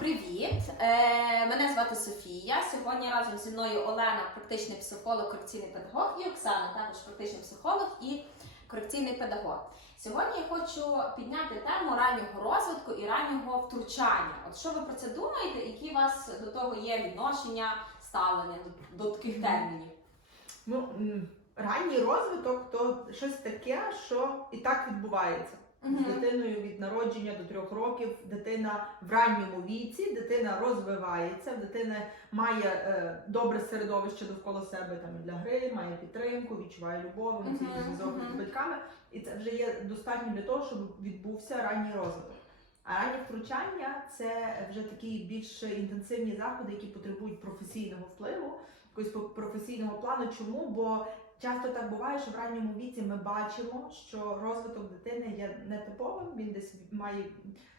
Привіт! Е, мене звати Софія. Сьогодні разом зі мною Олена, практичний психолог, корекційний педагог, і Оксана, також практичний психолог і корекційний педагог. Сьогодні я хочу підняти тему раннього розвитку і раннього втручання. От що ви про це думаєте? Які у вас до того є відношення, ставлення до, до таких термінів? Ну, ранній розвиток то щось таке, що і так відбувається. З дитиною від народження до трьох років дитина в ранньому віці, дитина розвивається, дитина має е, добре середовище довкола себе там і для гри, має підтримку, відчуває любов, емоційний Мгм, зв'язок мгм. з батьками. І це вже є достатньо для того, щоб відбувся ранній розвиток. А раннє втручання це вже такі більш інтенсивні заходи, які потребують професійного впливу, якогось професійного плану. Чому? Бо часто так буває, що в ранньому віці ми бачимо, що розвиток дитини є нетиповим, він десь має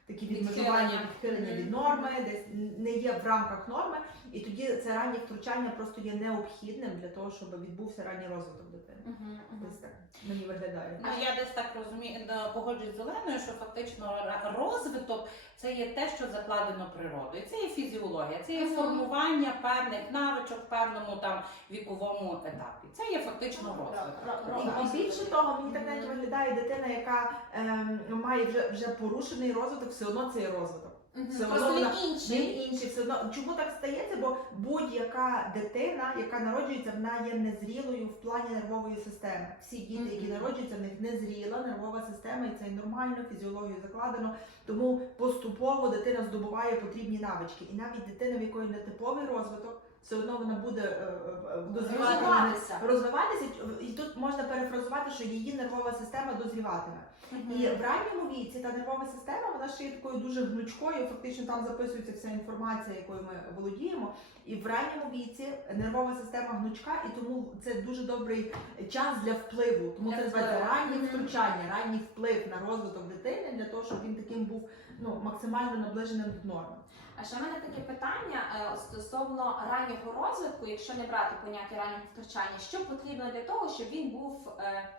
такі відмежування, Відхилення. від норми, десь не є в рамках норми, і тоді це раннє втручання просто є необхідним для того, щоб відбувся ранній розвиток дитини. Мгм. Десь так мені виглядає. Ну, я десь так розумію, погоджуюсь з Оленою, що фактично розвиток це є те, що закладено природою. Це є фізіологія, це є формування певних навичок в певному там віковому етапі. Це є фактично розвиток. І, і більше того, мені так навіть виглядає дитина, яка ем, має вже, вже порушений розвиток, все одно це є розвиток. Мгм. Все Просто одно він вона- інший. Він інший все одно. Чому так стається? Бо будь-яка дитина, яка народжується, вона є незрілою в плані нервової системи. Всі діти, які Мгм. народжуються, в них незріла нервова система, і це і нормально, фізіологію закладено. Тому поступово дитина здобуває потрібні навички. І навіть дитина, в якої нетиповий розвиток, все одно вона буде е, е, Розвиватися. розвиватися, і тут можна перефразувати, що її нервова система дозріватиме. Мгм. І в ранньому віці та нервова система вона ще є такою дуже гнучкою. Фактично там записується вся інформація, якою ми володіємо. І в ранньому віці нервова система гнучка, і тому це дуже добрий час для впливу. Тому це називається раннє втручання, ранній вплив на розвиток дитини для того, щоб він таким був ну максимально наближеним до норми. А ще в мене таке питання е, стосовно раннього розвитку, якщо не брати поняття раннього втручання, що потрібно для того, щоб він був е,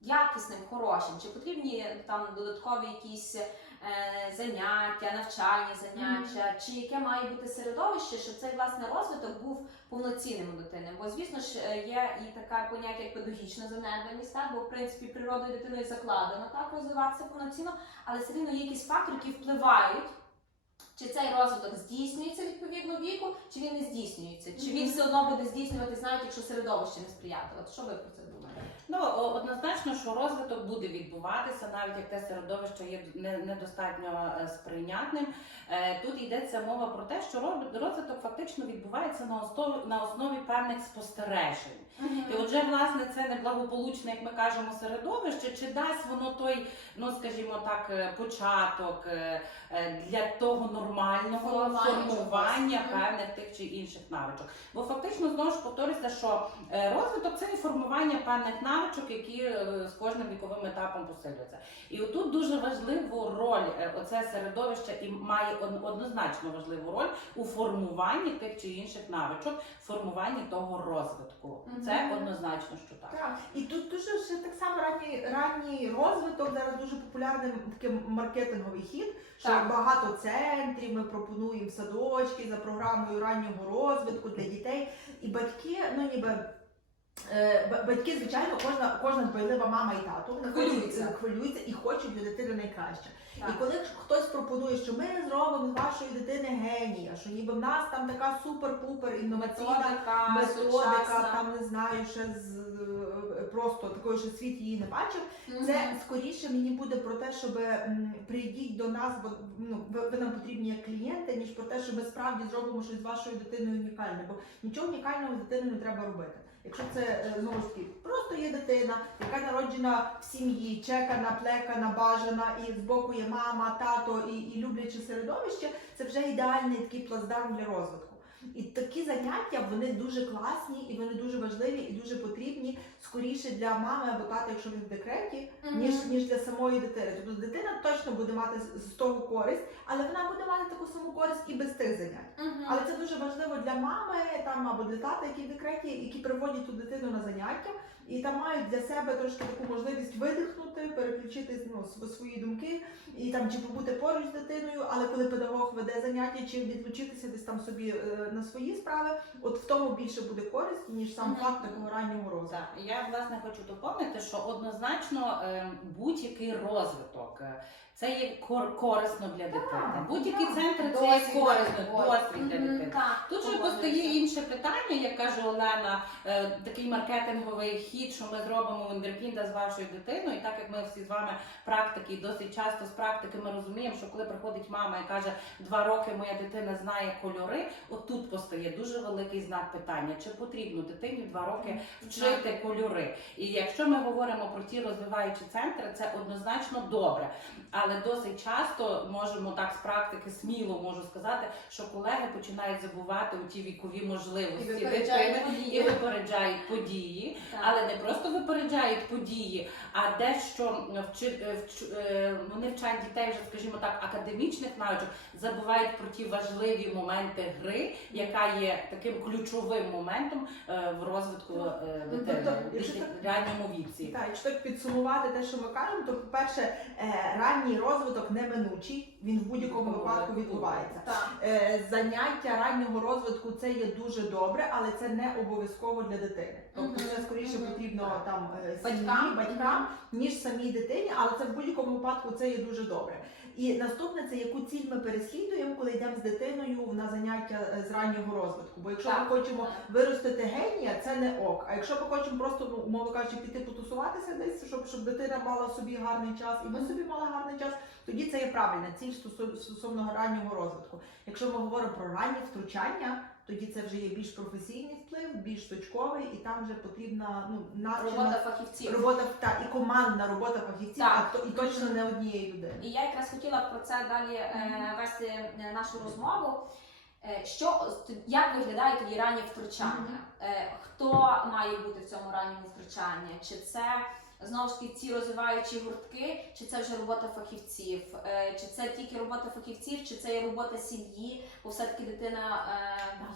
якісним, хорошим? Чи потрібні там додаткові якісь заняття, навчальні заняття, чи яке має бути середовище, щоб цей власне розвиток був повноцінним у дитини? Бо звісно ж е, є і таке поняття як педагогічна занедбаність, так? бо в принципі природою дитиною закладено так розвиватися повноцінно, але все є якісь фактори, які впливають. Чи цей розвиток здійснюється відповідно віку, чи він не здійснюється? Чи він все одно буде здійснюватись, навіть якщо середовище не сприятливе? Що ви про це? Ну однозначно, що розвиток буде відбуватися, навіть як те середовище є недостатньо е, сприйнятним. Е, Тут йдеться мова про те, що розвиток фактично відбувається на основі на основі певних спостережень. І отже, власне, це неблагополучне, як ми кажемо, середовище, чи дасть воно той, ну скажімо так, е, початок для того нормального Формування певних тих чи інших навичок. Бо фактично знову ж повторюся, що розвиток це і формування певних навичок, які е, з кожним віковим етапом посилюються. І отут дуже важливу роль е, оце середовище і має однозначно важливу роль у формуванні тих чи інших навичок, формуванні того розвитку. Це однозначно, що так. Так, і тут дуже ще так само ранній, ранній розвиток зараз дуже популярний такий маркетинговий хід, що Так. багато центрів ми пропонуємо садочки за програмою раннього розвитку для дітей. І батьки, ну ніби. Е, ба- Батьки, звичайно, кожна кожна дбайлива мама і тато вони Хвилюються. хвилюються і хочуть для дитини найкраще. Так. І коли хтось пропонує, що ми зробимо з вашої дитини генія, що ніби в нас там така супер-пупер інноваційна Методика, там не знаю, ще з е, просто такої, що світ її не бачив. Мгм. Це скоріше мені буде про те, щоб прийдіть до нас, бо ну ви, ви нам потрібні як клієнти, ніж про те, що ми справді зробимо щось з вашою дитиною унікальне. Бо нічого унікального з дитиною не треба робити. Якщо це е, знову ж таки просто є дитина, яка народжена в сім'ї, чекана, плекана, бажана, і збоку є мама, тато і, і любляче середовище, це вже ідеальний такий плацдарм для розвитку. І такі заняття вони дуже класні і вони дуже важливі і дуже потрібні скоріше для мами або тата, якщо він в декреті, Мгм. ніж ніж для самої дитини. Тобто дитина точно буде мати з, того користь, але вона буде мати таку саму користь і без тих занять. Мгм. Але це дуже важливо для мами там або для тата, які в декреті, які приводять ту дитину на заняття, і там мають для себе трошки таку можливість видихнути, переключити ну, свої думки і там чи побути поруч з дитиною, але коли педагог веде заняття, чи відлучитися десь там собі е, на свої справи, от в тому більше буде користь, ніж сам факт такого раннього розвитку. Так, я власне хочу доповнити, що однозначно е, будь-який розвиток е, це є кор- корисно для дитини. Будь-які так. центри це є корисно, от. досвід для Мгм, дитини. Так, Тут же погоджуюся. постає інше питання, як каже Олена, е, такий маркетинговий хід, що ми зробимо вундеркінда з вашою дитиною. І так як ми всі з вами практики, і досить часто з практики ми розуміємо, що коли приходить мама і каже, два роки моя дитина знає кольори, от тут постає дуже великий знак питання, чи потрібно дитині два роки вчити кольори. І якщо ми говоримо про ті розвиваючі центри, це однозначно добре. Але досить часто можемо так з практики сміло можу сказати, що колеги починають забувати у ті вікові можливості І випереджають дитини події. і випереджають події. Так. Але не просто випереджають події, а дещо вчи, е, вч- е, вони вчать дітей вже, скажімо так, академічних навичок, забувають про ті важливі моменти гри, яка є таким ключовим моментом е, в розвитку е, Ну, дитини тобто, в ранньому віці. Так, якщо так підсумувати те, що ми кажемо, то по-перше, е, ранній розвиток неминучий, він в будь-якому випадку відбувається. Е, Заняття раннього розвитку це є дуже добре, але це не обов'язково для дитини. Тобто це скоріше потрібно там е, сім'ї, батькам, ніж самій дитині, але це в будь-якому випадку це є дуже добре. І наступне це яку ціль ми переслідуємо, коли йдемо з дитиною на заняття е, з раннього розвитку. Бо якщо Так, ми хочемо так. виростити генія, це не ок. А якщо ми хочемо просто, ну, умовно кажучи, піти потусуватися десь, щоб, щоб дитина мала собі гарний час, і ми собі мали гарний час, тоді це є правильна ціль стосовно раннього розвитку. Якщо ми говоримо про раннє втручання, тоді це вже є більш професійний вплив, більш точковий, і там вже потрібна ну навчена Робота фахівців. робота та і командна робота фахівців, Так. а то і точно не однієї людини. І я якраз хотіла про це далі е, вести е, нашу розмову. Е, Що як виглядає тоді раннє втручання? Е, Хто має бути в цьому ранньому втручанні? Чи це знову ж таки ці розвиваючі гуртки, чи це вже робота фахівців? Е, Чи це тільки робота фахівців, чи це є робота сім'ї? Бо все-таки дитина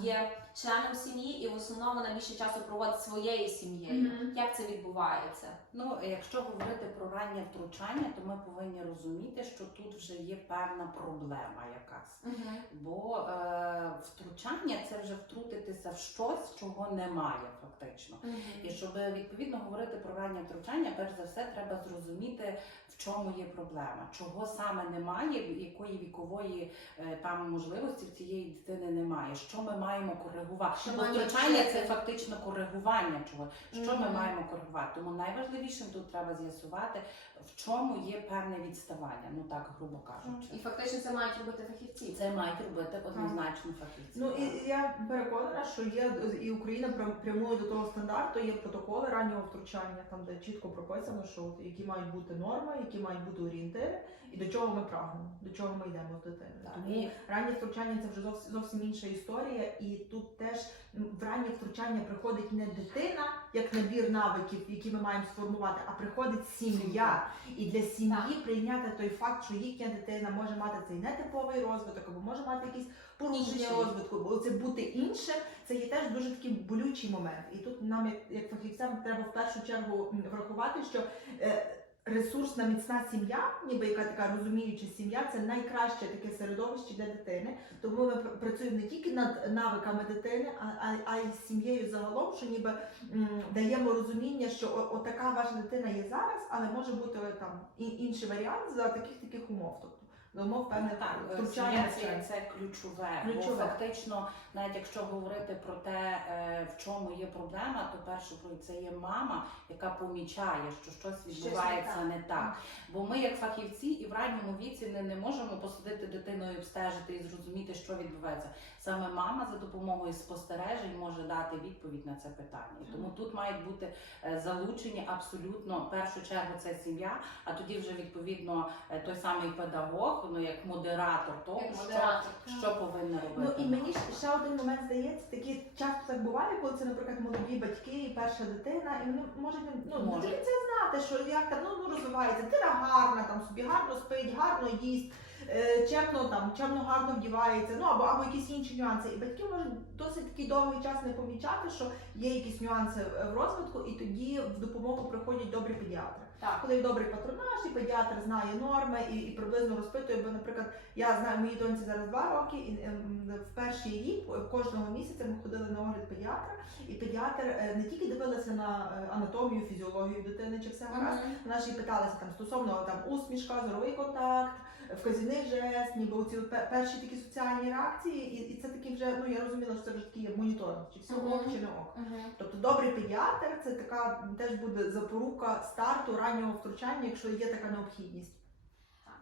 е, є членом сім'ї і в основному вона більше часу проводить своєю сім'єю. Мгм. Як це відбувається? Ну, якщо говорити про раннє втручання, то ми повинні розуміти, що тут вже є певна проблема якась. Бо е, втручання це вже втрутитися в щось, чого немає фактично. І щоб відповідно говорити про раннє втручання, перш за все треба зрозуміти, в чому є проблема, чого саме немає, якої вікової е, там можливості в цієї дитини немає. Що ми маємо коригувати? Що Бо втручання це фактично коригування чого. Що ми маємо коригувати? Тому найважливішим тут треба з'ясувати, в чому є певне відставання, ну так грубо кажучи. І фактично це мають робити фахівці. Це мають робити однозначно фахівці. Ну і я переконана, що є і Україна прям- прямує до того стандарту. Є протоколи раннього втручання, там де чітко прописано, що які мають бути норми, які мають бути орієнтири, і до чого ми прагнемо, до чого ми йдемо з дитиною. Так, Тому раннє втручання це вже зовсім зовсім інша історія, і тут теж в раннє втручання приходить не дитина як набір навиків, які ми маємо сформувати, а приходить сім'я. І для сім'ї прийняти той факт, що їхня дитина може мати цей нетиповий розвиток або може мати якісь порушення розвитку, бо це бути іншим, це є теж дуже такий болючий момент. І тут нам, як, як фахівцям, треба в першу чергу врахувати, що е, ресурсна міцна сім'я, ніби яка така розуміюча сім'я, це найкраще таке середовище для дитини. Тому ми працюємо не тільки над навиками дитини, а, а, а й з сім'єю загалом, що ніби м, даємо розуміння, що отака ваша дитина є зараз, але може бути е, там інший варіант за таких таких умов. Тобто за умов певне Так, втручання. це, це ключове. Ключове. Бо фактично, навіть якщо говорити про те, е, в чому є проблема, то перше це є мама, яка помічає, що щось Щось відбувається не так. не так. Бо ми, як фахівці, і в ранньому віці не, не можемо посадити дитину і обстежити і зрозуміти, що відбувається. Саме мама за допомогою спостережень може дати відповідь на це питання. Тому тут мають бути е, залучені абсолютно в першу чергу це сім'я, а тоді вже відповідно е, той самий педагог, ну як модератор того, Як що, модератор. що повинна Ну і мені ще- ще один момент здається, такі часто так буває, коли це, наприклад, молоді батьки і перша дитина, і вони можуть ну, Може. це знати, що як там ну, ну розвивається, дитина гарна, там собі гарно спить, гарно їсть. Е, чемно там, чемно гарно вдівається, ну або, або якісь інші нюанси. І батьки можуть досить такий довгий час не помічати, що є якісь нюанси в розвитку, і тоді в допомогу приходять добрі педіатри. Так. Коли є добрий патронаж, і педіатр знає норми і, і приблизно розпитує. Бо, наприклад, я знаю, моїй доньці зараз два роки, і ем, в перший рік кожного місяця ми ходили на огляд педіатра, і педіатр е, не тільки дивилася на е, анатомію, фізіологію дитини, чи все гаразд. Мгм. Вона ж і питалася там стосовно там усмішка, зоровий контакт, вказівний жест, ніби оці перші такі соціальні реакції, і, і це такі вже ну я розуміла, що це вже такий моніторинг, чи все Мгм. ок, чи не ок. Мгм. Тобто добрий педіатр це така теж буде запорука старту раннього втручання, якщо є така необхідність.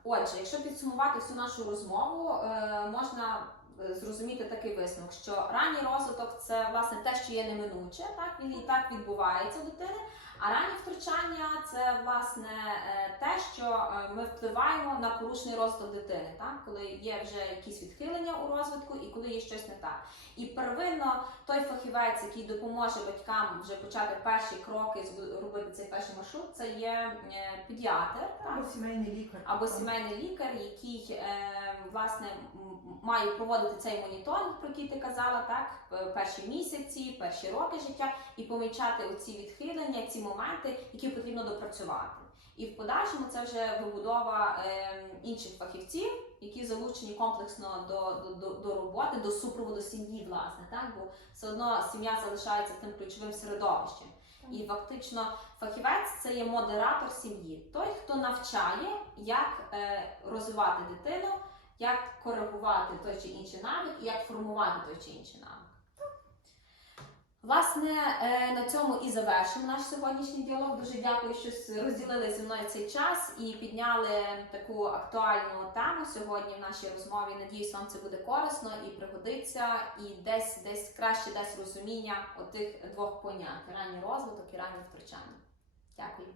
Отже, якщо підсумувати всю нашу розмову, е, можна е, зрозуміти такий висновок, що ранній розвиток це власне те, що є неминуче, так він і так відбувається у дитини. А раннє втручання це власне е, те, що е, ми впливаємо на порушений розвиток дитини, так коли є вже якісь відхилення у розвитку і коли є щось не так. І первинно той фахівець, який допоможе батькам вже почати перші кроки робити цей перший маршрут, це є е, педіатр, так Або сімейний лікар. або сімейний лікар, який власне має проводити цей моніторинг, про який ти казала, так перші місяці, перші роки життя, і помічати оці відхилення, ці моменти, які потрібно допрацювати. І в подальшому це вже вибудова е, інших фахівців, які залучені комплексно до, до, до, до роботи, до супроводу сім'ї, власне, так бо все одно сім'я залишається тим ключовим середовищем. І фактично фахівець це є модератор сім'ї, той, хто навчає, як е, розвивати дитину, як коригувати той чи інший навик, і як формувати той чи інший навик. Власне, е, на цьому і завершимо наш сьогоднішній діалог. Дуже дякую, що розділили зі мною цей час і підняли таку актуальну тему сьогодні в нашій розмові. Надіюсь, вам це буде корисно і пригодиться, і десь десь краще дасть розуміння отих двох понять: ранній розвиток і раннє втручання. Дякую.